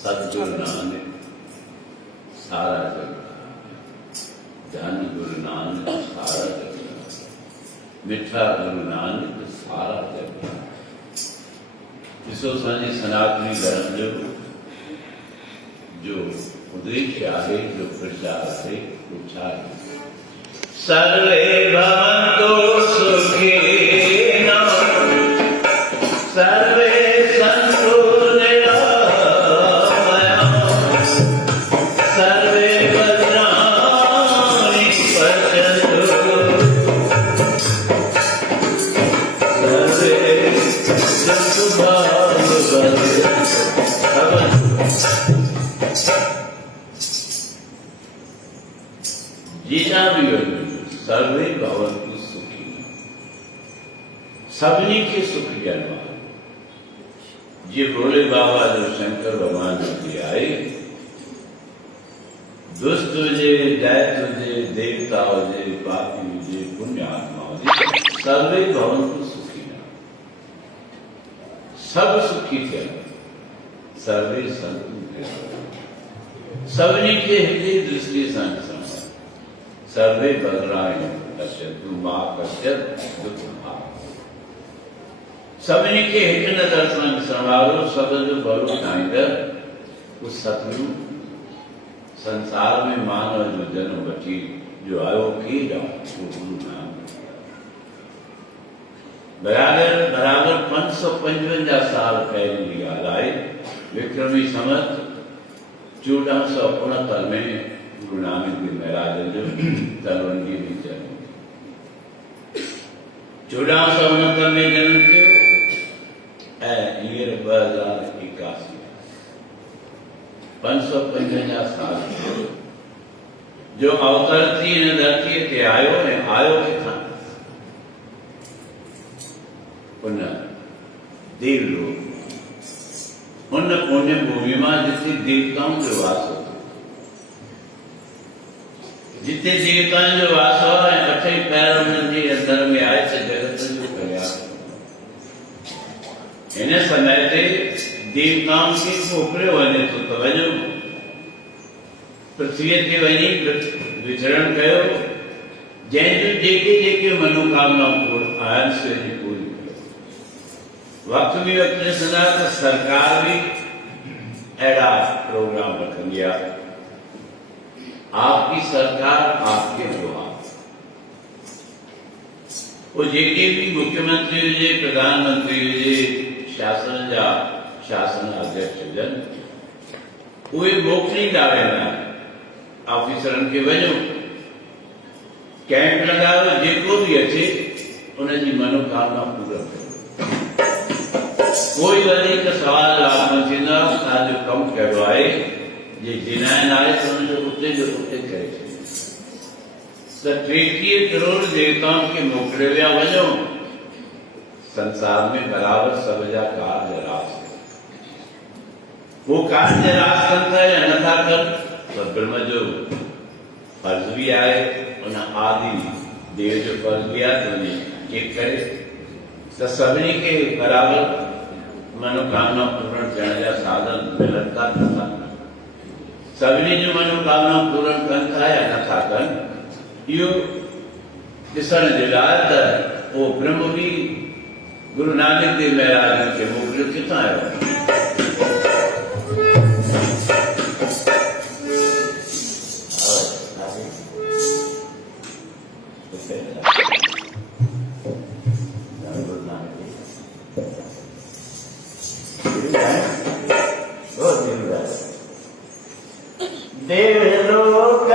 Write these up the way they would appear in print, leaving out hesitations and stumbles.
सतगुरु नानक सारा जग, धन गुरु नानक सारा जग, मिठा गुरु नानक सारा जग। इसो सानी सनातनी धर्म जो उद्देश्य आहे, जो प्रचार है, उच्चार सर्वे भवन्तु सुखिनः, सर्वे सन्तु निरामयाः, सर्वे भद्राणि पश्यन्तु, सर्वे सन्तु जीना भी हो, सर्वे भवन्तु सुखी, सबनी के सुख जन्मा। ये भोले बाबा जो शंकर भगवान जी आए, दुष्ट हुजे, दैत हुजे, देवता हुजे, पापी हुजे, पुण्य आत्मा हुजे, सर्वे भवन्तु सुखी, सब सुखी थे, सर्वे संतु, सबनी के हृदय दृष्टि संग सर्वे भद्राणि पश्यन्तु मा कश्चित् दुःखं भाग्। सबनी के हित न दर्शन संवारो, सब जो भलो ठाईंदर उस सतगुरु संसार में मानव जो जन्म बची जो आयो की जाओ वो गुरु नाम बराबर 555 साल पहले की याद आए। विक्रमी संवत 1469 में गुरु नानक देव महाराज जो तलवंडी में जन्म 1469 में जन्म थियो ऐं हींअर 2081 555 साल जो अवतर थी इन धरती ते आयो ऐं आयो किथां उन देवलोक उन पुण्य भूमि में जिथे देवताओं जो वास हो, जिते देवता जो वास हो अठे पैर उनके अंदर में आए से जगत जो कल्या। इन समय ते देवताओं के मोकलियो वञे तो वञो पृथ्वी ते वञी विचरण कयो, जंहिंजूं जेके जेके मनोकामनाऊं पूर्ण आहिनि से पूरी कयो। वक्त भी अपने सदा सरकार भी अहिड़ा प्रोग्राम रखंदी आहे। आपकी सरकार आपके द्वार, वो जेके भी मुख्यमंत्री हुजे, प्रधानमंत्री हुजे, शासन जा शासन अध्यक्ष जन उहे मोकिलींदा वेंदा ऑफिसरनि खे वञो कैंप लगाओ, जेको भी अचे उनजी मनोकामना पूरा कयो। कोई वधीक सवाल लाभ न थींदा, तव्हांजो कमु कहिड़ो आहे, ये जिनायन आए तो उनजो उते जो उते करे छॾियो। 33 करोड़ देवताओं के मोकिले विया वञो, संसार में बराबर सब जा कार्य रास वो कार्य रास कंदा या नथा कनि तो ब्रह्म जो फर्ज भी आहे, उन आदि देव जो फर्ज भी आहे तो चेक करे तो सभिनी के बराबर मनोकामना पूर्ण थियण जा साधन मिलनि था नथा। सभिनी जो मनोकामना पूर्ण कनि था या नथा कनि, इहो ॾिसण जे लाइ त उहो ब्रह्म भी गुरु नानक देव महाराज खे मोकिलियो किथां आयो। देवलोक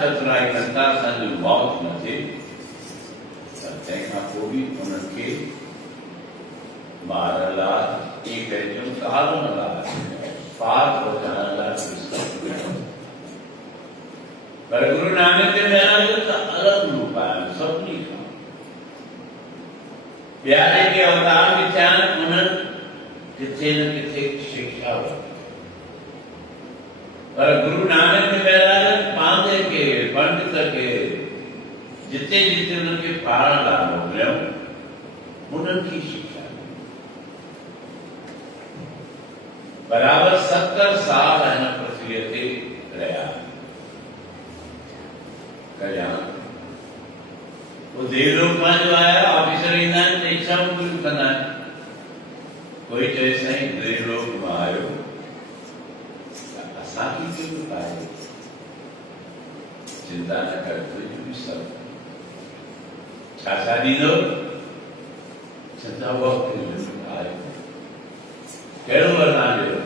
चतुराई कंदा असांजो मौत न थिए त तंहिंखां पोइ बि उन्हनि खे ॿार लाइ एक जो कारण लाइ पार पहुचाइण लाइ पर गुरु नानक देव महाराज जो त अलॻि रूप आहिनि सभिनी खां प्यारे के अवतार में थिया उन्हनि किथे न किथे शिक्षा वरिती पर गुरु नानक देव महाराज पांधे के पंडित के जिते जिते उनके पारण लाइ मोकिलियऊं उन्हनि की शिक्षा बराबर 70 साल हिन पृथ्वीअ ते रहिया कल्याण वो देवलोक में जो आया ऑफिसर ईंदा आहिनि त इच्छाऊं पूरियूं कंदा आहिनि कोई चए साईं देवलोक में आयो असांखे केतिरो पाए चिंता न कर तुंहिंजो बि सभु छा छा ॾींदो चिंता वक़्तु आयो कहिड़ो वरदान ॾियो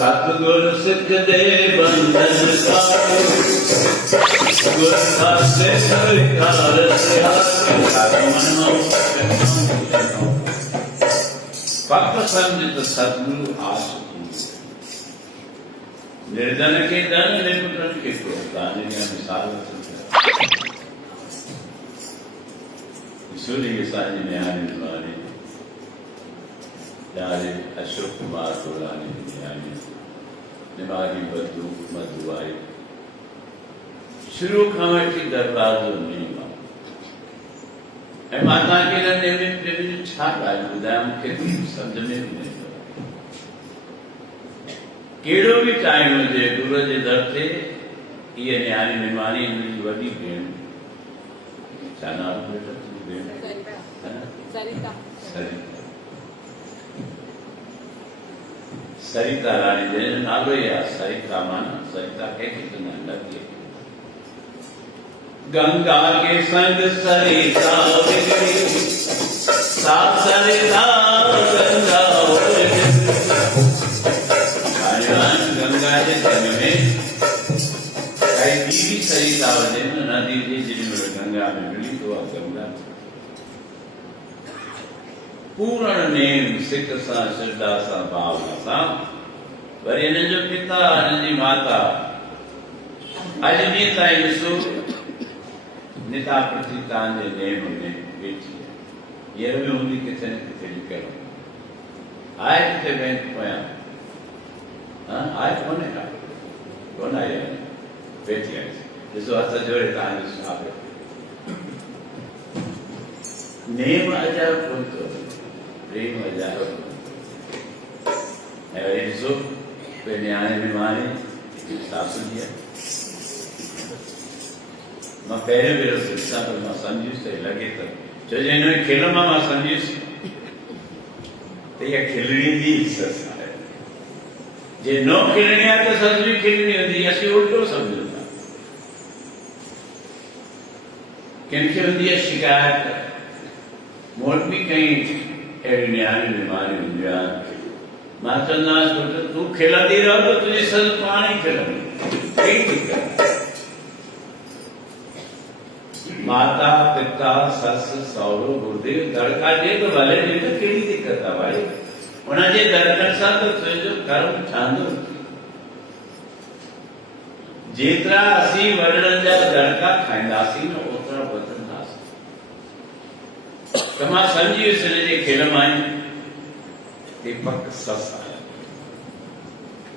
सतगुर सिख दे बंधन साधु गुर सासे हरिकार भक्त संत सतगुरु आस निर्धन के धन निर्धन के प्रोत्साहन मिसाल सूर्य साजी न्याय वाले यारे अशोक कुमार तोलानी न्याय निमारी बदू मधुआई शुरू खां वठी दरबार जो नीम ऐं मां तव्हांखे हिन नेम छा ॻाल्हि ॿुधायां मूंखे सम्झ में न ईंदो कहिड़ो बि टाइम हुजे गुरूअ जे दर ते इहा न्याणी निमाणी मुंहिंजी वॾी भेण छा नालो बेटा तुंहिंजी भेण सरिता सरिता रानी जंहिंजो नालो ई आहे सरिता माना सरिता कंहिंखे चवंदा आहिनि नदीअ गंगा के संग सरिता बिगड़ी सा सरिता गंगा गंगा जे संग में काई ॿी सरिता हुजे न नदी जी जेॾी गंगा में मिली तो आहे गंगा पूर्ण नेम सिक सां श्रद्धा सां भावना सां वरी हिननि जो पिता हिननि जी माता अॼु ॾींहं ताईं ॾिसो निता प्रति तव्हांजे नेम में वेठी हींअर बि हूंदी किथे न किथे लिखियल आहे किथे बैंक पोयां आहे कोन आई आहे वेठी आहे ॾिसो हथ जोड़े तव्हांजो स्वागत नेम अजायो कोन थो प्रेम अजायो ऐं वरी ॾिसो कोई न्याणे निमाणे सासु जी आहे मां पहिरियों भेरो ॾिसां पर मां सम्झुसि त लॻे थो छो जो हिन खिल मां सम्झुसि त इहा खिलणी जी ससु आहे जे न खिलणी आहे त ससु बि खिलणी हूंदी असीं उल्टो सम्झूं था कंहिंखे हूंदी आहे शिकायत मूं वटि बि कई अहिड़ी न्याणी बीमारी हूंदियूं आहिनि मां चवंदो आहियां तूं खिलंदी रहो त तुंहिंजी ससु पाण ई खिलंदी कहिड़ी दिक़त माता पिता सस सहुरो गुरुदेव दड़का ॾे त भले ॾे त कहिड़ी दिक़त आहे भाई उनजे दड़कनि सां त तुंहिंजो कर्म ठहंदो जेतिरा असीं वॾनि जा दड़का खाईंदासीं न ओतिरा वधंदासीं त मां सम्झी वियुसि हिनजे खिल मां ई पक सस आहे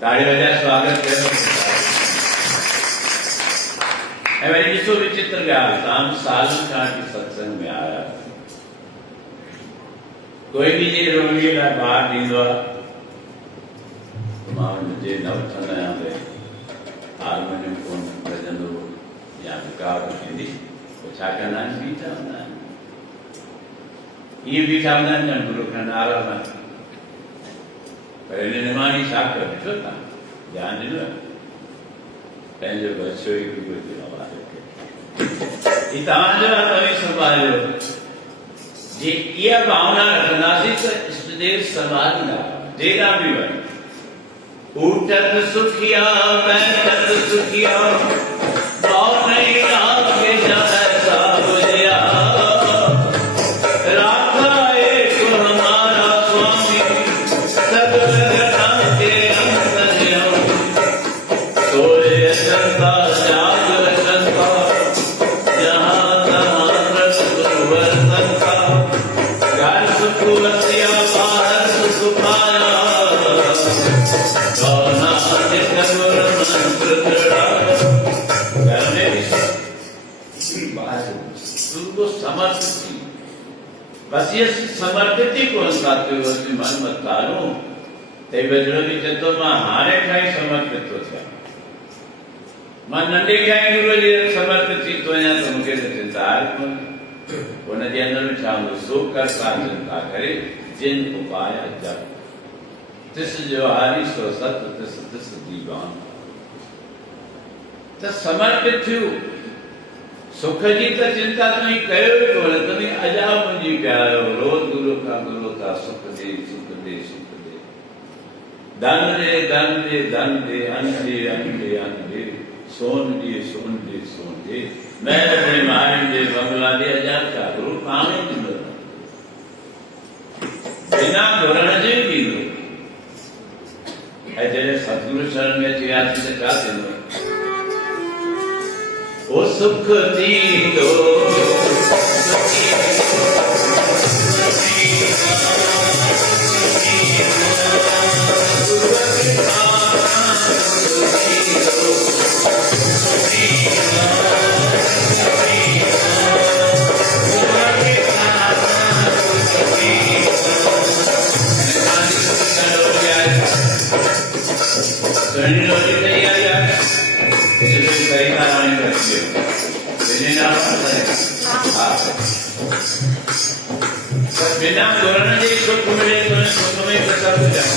ताड़ी वॼाए स्वागत कयो ऐं वरी ॾिसो विचित्र ॻाल्हि तव्हां सालनि खां वठी सत्संग में आया कोई बि जे रोॻीअ लाइ ॿार ॾींदो आहे मां हुनजे न वठंदा आहियां भई हारमोनियम कोन वॼंदो या रुकावट थींदी पोइ छा कंदा आहिनि बीठा हूंदा आहिनि इहे बीठा हूंदा आहिनि ॼण गुरू खां नारो न पर हिन निमाणी छा कयो ॾिठो तव्हां ध्यानु ॾिनो पंहिंजो बच्चो ई गुरू जी आवाज़ खे तव्हांजो आहे तव्हीं संभालियो जे इहा भावना रखंदासीं त इष्टदेव संभालींदा जेॾा बि वञे ऊठत सुखिया बैठत सुखिया और नहीं आगे ऐसा बुझिया राखा एक हमारा स्वामी सब घटना के अंतर सोए चलता जाग चलता जहाँ तहाँ प्रवर्तन का घर सुख वसिया बाहर सुख पाया बस ये समर्पित को मन मत कानू ते बजरंगी चतो मां हारे खाई समर्पित हो थिया मां नंढे खां ई गुरू जे समर्थ थी थो वञा त मूंखे त चिंता आहे कोन। हुन जे अंदर में छा हूंदो, सो कर्ता चिंता करे जिन उपाय जप, तिस जो हारी सो सत तिस तिस दीवान। त समर्पित थियो, सुख जी त चिंता तुई कयो ई कोन, तुई अजा मुंहिंजी प्यारो, रोज गुरू का सुख दे सुख दे सुख दे, धन दे धन दे धन दे, अन्न दे अन्न दे अन्न दे, सोन दे सोन दे सोन दे, महल दे मारिन दे बंगला दे, अजा छा गुरू पाणे ॾींदो, बिना घुरण जे ॾींदो। ऐं जॾहिं सतगुरु शरण में अची वियासीं त छा थींदो, ओ सुख दींदो बिना घुरण जे सुख मिले तो सुख में सब जाए।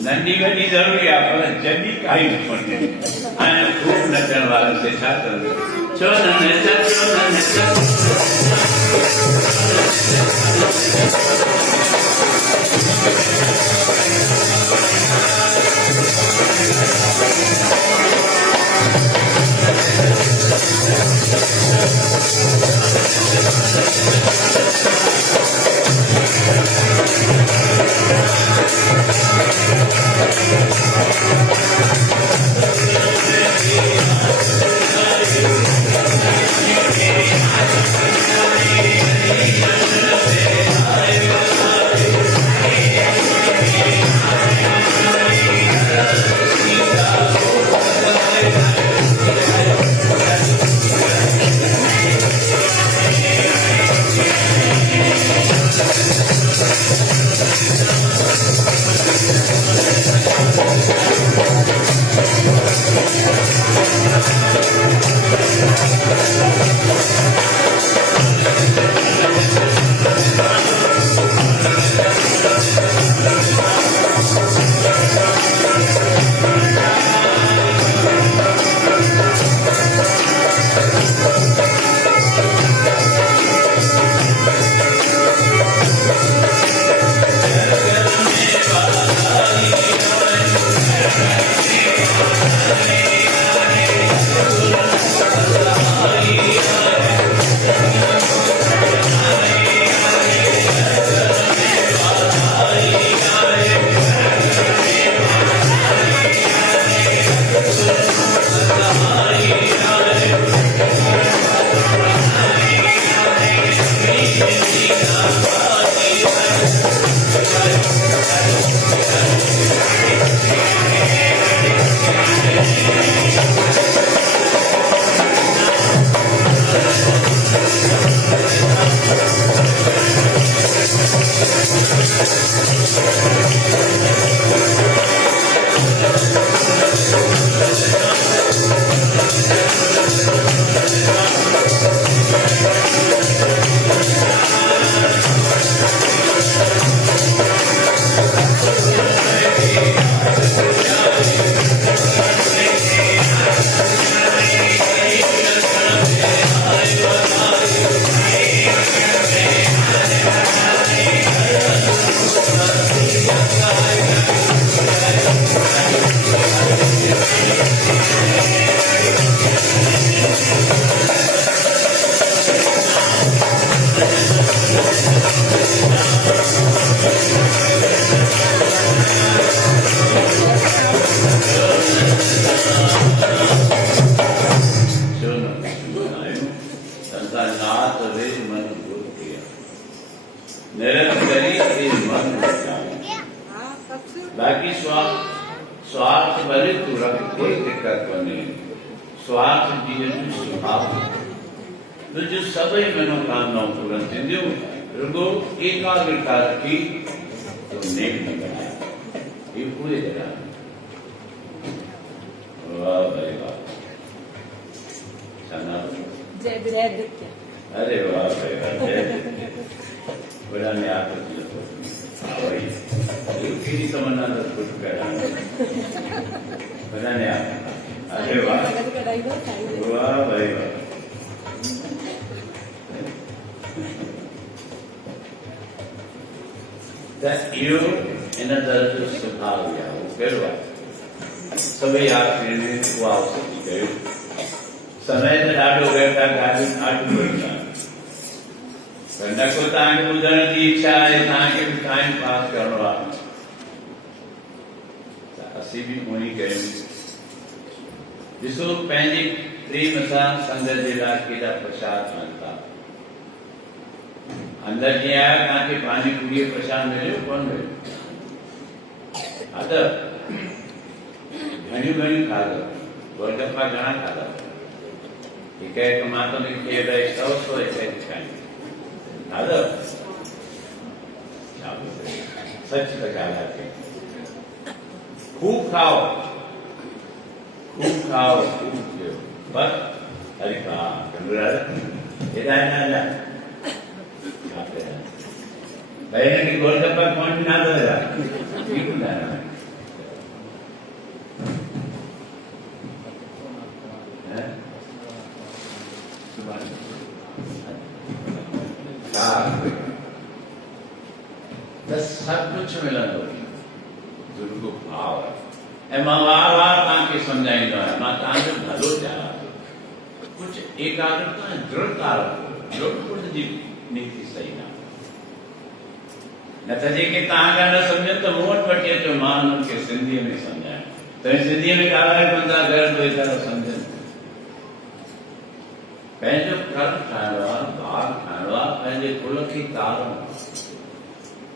नंढी वॾी ज़रूरी आहे पर जॾहिं काई न कोन्हे ऐं ख़ूब नचण वारनि खे छा कंदो छो न नच छो न नच बनायो तंसा नाथ रे मन गुर किया निरंतरी के मन बचाओ बाकी स्वार्थ भले तू रख कोई दिक्कत नहीं स्वार्थ जीवन स्वभाव तो जो सभी मनोकामनाओं पूर्ण थींदियूं रुगो एकाग्रता रखी तो नेक न बनाए ये पूरे जगह वाह भाई वाह सना जय विद्या अरे वाह भाई वाह जय बड़ा ने आप भाई ये किसी तमन्ना तो कुछ करा बड़ा ने आप अरे वाह वाह भाई वाह that you in a dark स्वभाव या वो करवा सभी आखिरी हुआ उसे कहे समय से डालो बैठा गाड़ी आठ बैठा करना को तांग बुझने की इच्छा है तांग के टाइम पास करवा असी भी होनी कहे जिसको पहले प्रेम सा संगत जिला के दा प्रसाद मानता अंदर जी आया कहाँ के पानी पूरी प्रसाद मिले कौन मिले अदर घनी घनी खा लो गोलगप्पा घना खा लो ठीक है तो माता ने किए गए सौ ऐसे खाएं अदर सच लगा लाते खूब खाओ खूब पियो बस अरे कहाँ कंगुरा इधर ना बहन की गोलगप्पा कौन ना देगा ठीक ना है बस सब कुछ मिला दो दुर्गो भाव है मां वार ताके समझाइंदो है मां ताके भलो चाहा कुछ एकाग्रता दृढ़ता जो कुछ जी नीति सही ना न त जेके तव्हां ॻाल्हि न सम्झनि त मूं वटि वठी अचो मां उन्हनि खे सिंधीअ में सम्झायां त सिंधीअ में ॻाल्हाए बंदा घर तो वीचारो सम्झनि पंहिंजो घर ठाहिणो आहे बाग ठाहिणो आहे पंहिंजे कुल खे तारणो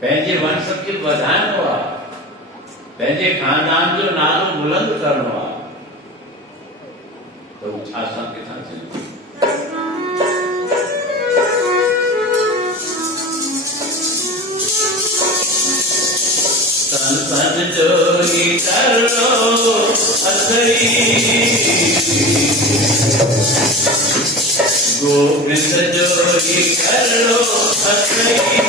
पंहिंजे वंश खे वधाइणो आहे पंहिंजे खानदान जो नालो बुलंद करणो आहे त छा असां किथां सिंधी संत जोगी कर लो असरी गोविंद जोगी कर लो असरी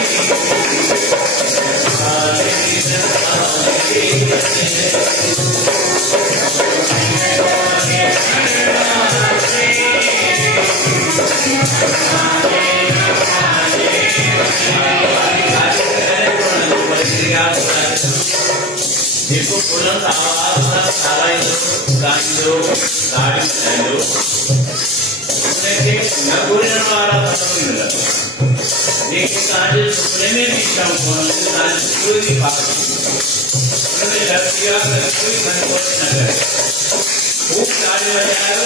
देखो बुलंद आवाज का सारा गाइयो गाड़ी चलो उनके न बोलने वाला खत्म मिला देखिए आज सुपने में भी शाम को आज कोई भी बात नहीं उन्होंने डर किया कोई संकोच न करे खूब ताली बजाओ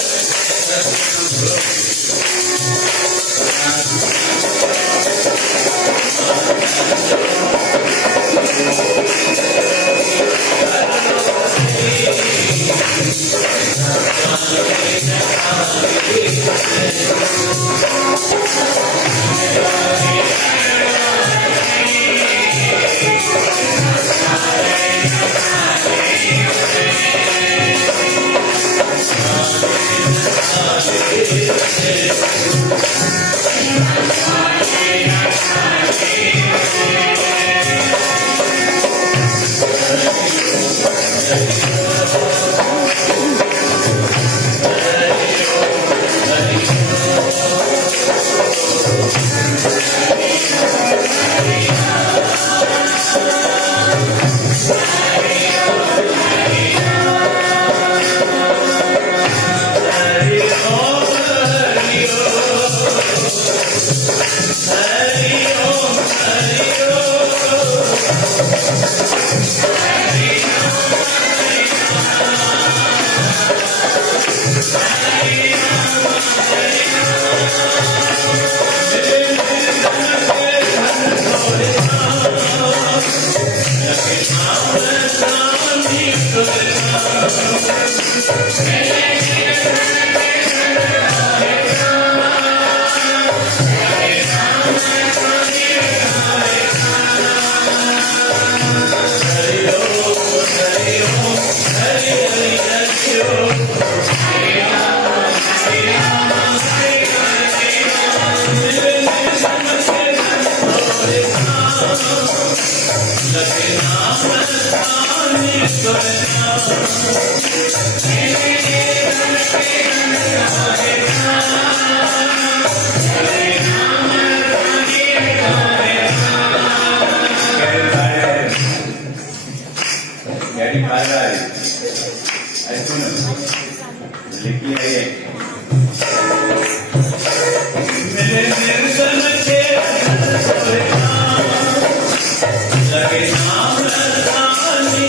Jadi parai, itu lagi aye. मेरे निर्धन के लगे नाम रानी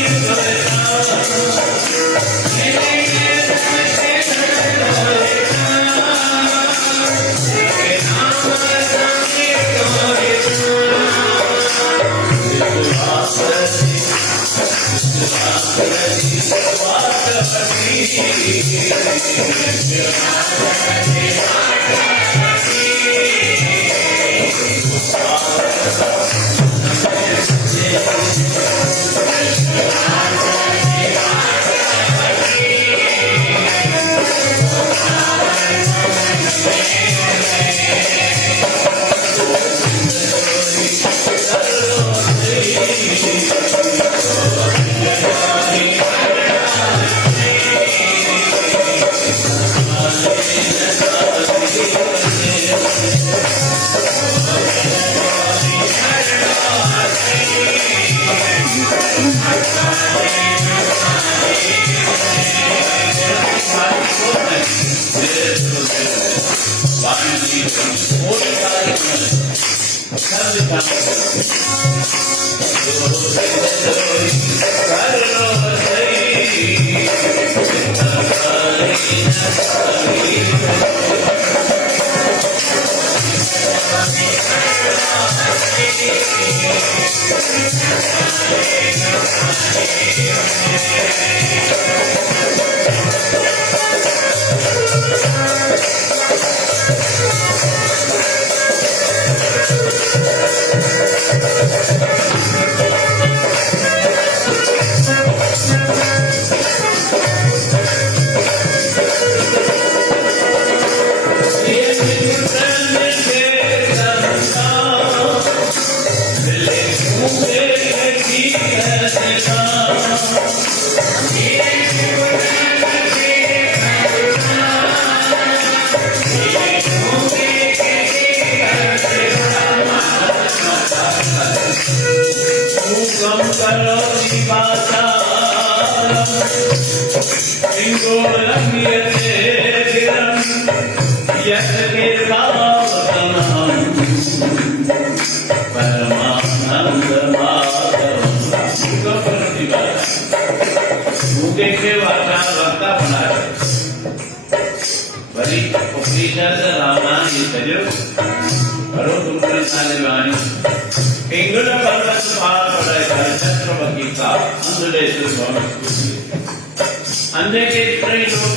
अंधे के कई लोग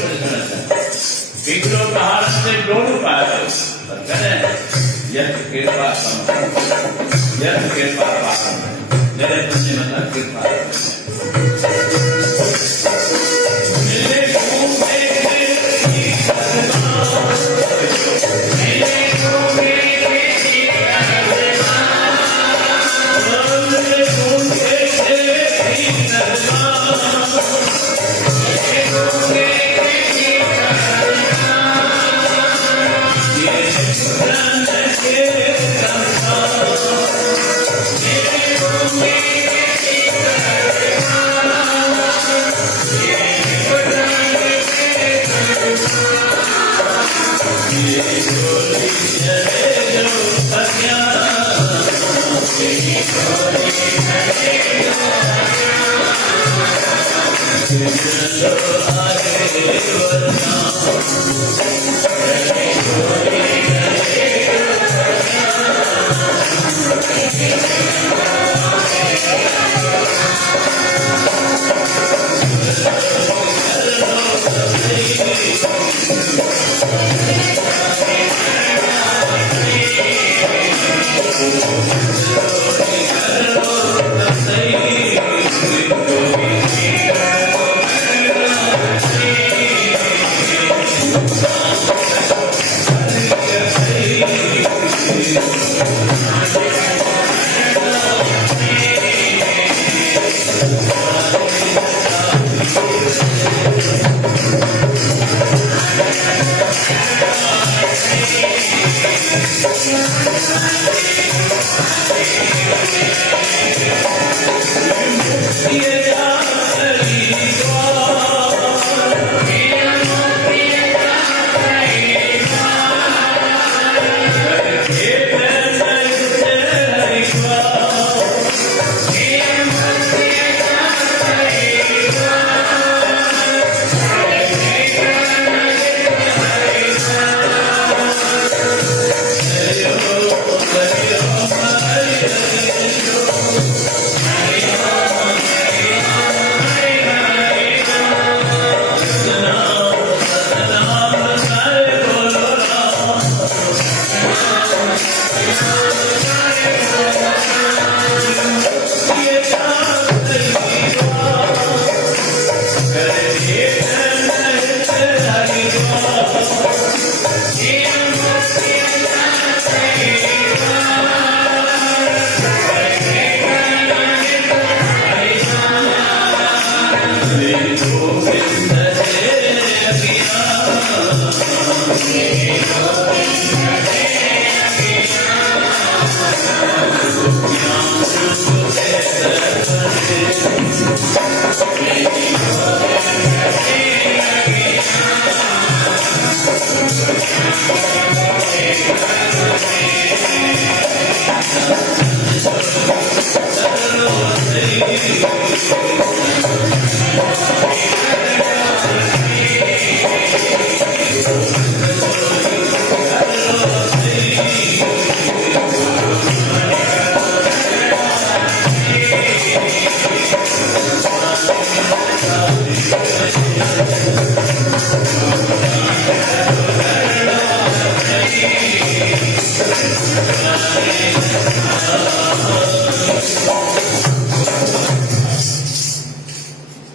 विग्रह पहाड़ से डोल पाए पर करें यह कृपा यह कृपा पालन मेरे बच्चे मतलब कृपा मेरे घूमे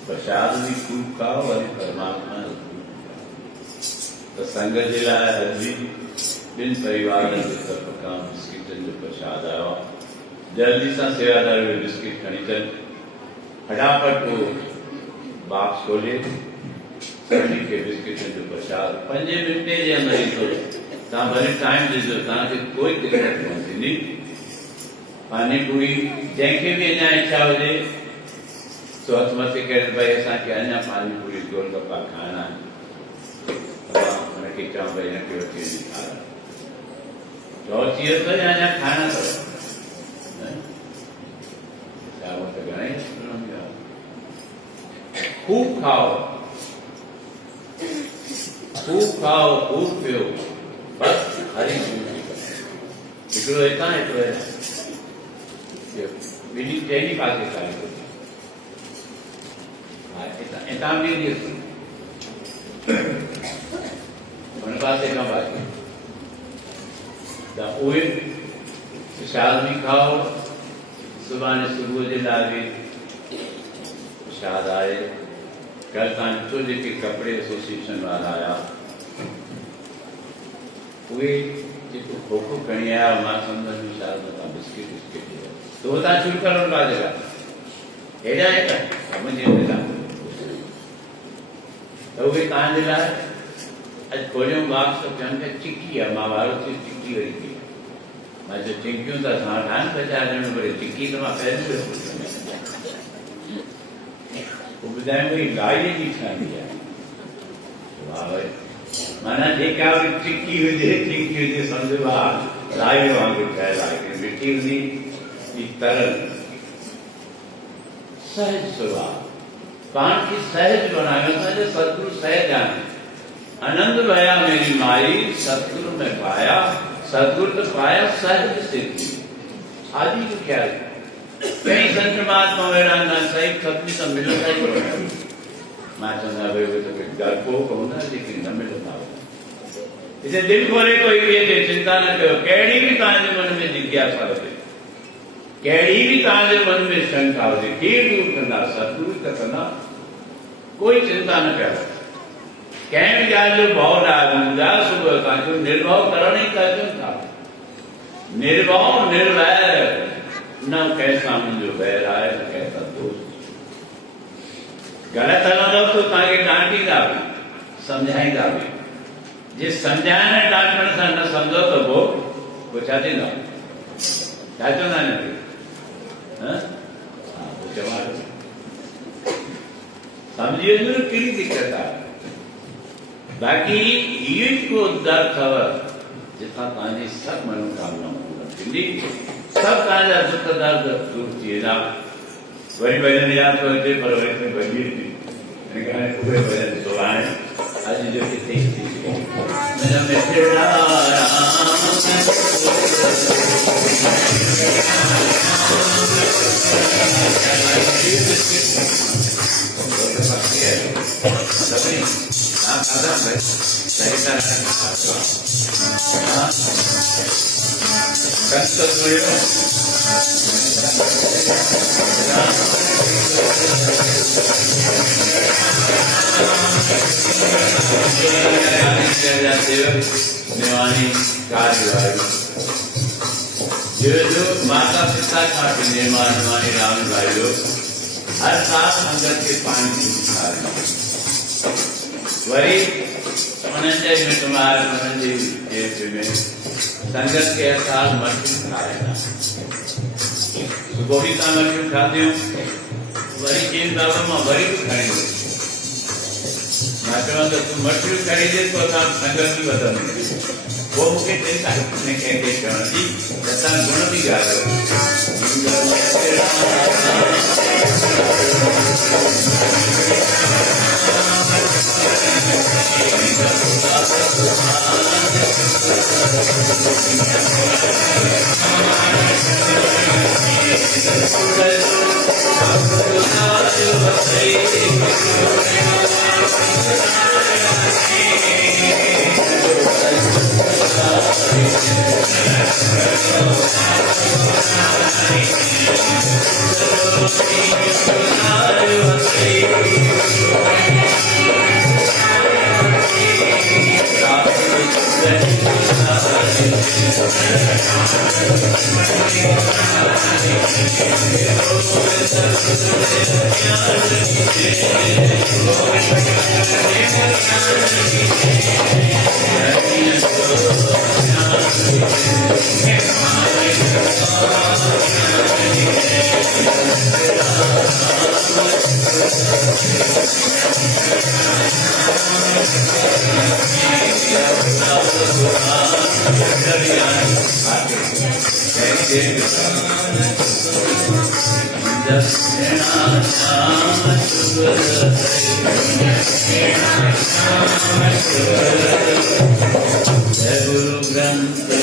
प्रसाद भी खूब खाओ और परमात्मा तो संगत जिला भी बिन परिवार काम बिस्किट जो प्रसाद आयो जल्दी सा सेवादार बिस्किट खणी चल फटाफट वो बाक्स खोले सभी के बिस्किट जो प्रसाद 5 मिनट जे अंदर ही तो ता भले टाइम दीजो ता के कोई दिक्कत कोन थींदी पानी पूरी जंहिंखे भी अञा इच्छा हुजे तो हथ मथे करे भाई असांखे अञा पानी पूरी गोलगप्पा खाइणा उनखे चऊं भई हिनखे वठी वञी खारायो चओ थी वियो त अञा खाइणा अथव छा मूंखे घणेई खूब खाओ खूब पियो बस हरी हिकिड़ो हितां हिकिड़ो ॿिन्ही चइनी पासे खाई हितां बि हुन पासे खां पासे त उहे प्रसाद बि खाओ सुभाणे सुबुह जे लाइ बि प्रसाद आहे कल तव्हां ॾिठो जेके कपिड़े एसोसिएशन वारा आया उहे जेको खोखो खणी आया मां सम्झंदुमि शायदि तव्हां बिस्किट विस्किट त उहो तव्हां शुरू करो का जॻह हेॾा हेॾा मुंहिंजे लाइ तो वे तव्हांजे लाइ अॼु खोलियो बाक्स त चवनि पिया चिकी आहे मां वारो थी चिकी वरी थी मां चयो चिकियूं त असां ठाहिनि पिया 4 ॼणो वरी चिकी त मां पहिरियों पोइ ॿुधायूं भई गाईअ जी ठहंदी आहे वाह भई माना जेका बि चिकी हुजे सम्झो आहे लाई वांगुरु ठहियल आहे मिठी हूंदी तरल सहज स्वभाव पाण खे सहज बनायो सतगुरु सहज आने आनंद भया मेरी माई सतगुरु में पाया सतगुरु तो पाया सहज स्थिति आदि को क्या कई संत महात्मा वेदांता सही खपनी तो मिलता ही कोई मां चंदा भाई वो तो कोई डर को होना लेकिन न मिलता इसे दिल खोले कोई भी ये चिंता न करो केड़ी भी तांजे मन में जिज्ञासा रहे केड़ी भी तांजे मन में शंका हो के दूर करना सतगुरु का करना कोई चिंता न करो कहीं भी जाए जो भाव डाल सुबह का जो निर्भाव करण ही कहते था निर्भाव निर्वैर न कैसा मुझे वैर आए न कैसा दोष गलत हलंदो तो ताके डांटींदा भी समझाईंदा भी जे सम्झाइण डाकण सां न सम्झो त पोइ छा थींदो? छा चवंदा आहिनि? चवां सम्झी वञो न कहिड़ी दिक़त आहे। बाक़ी इहो ई को दर अथव जितां तव्हांजी सभु मनोकामनाऊं पूरा थींदी, सभु तव्हांजा दुख दर्द दूर थी वेंदा। वरी भॼन यादि थो अचे पर वरी में भॼी थी उहे भॼन सुभाणे अॼु जो किथे जो माता पिता का निर्माण राम भाइयों हर साल संगत के पानी वरी में तुम्हारे संगत के हर साल मछली खाएगा। सुबह का मछली खाते हो वरी चीन बाबा मां वरी खाएंगे। तो तू मछली खरीदे तो संगत भी बदलनी वो मुझे चिंता ने कहते जी जैसा गुण भी गा गुरु ग्रंथ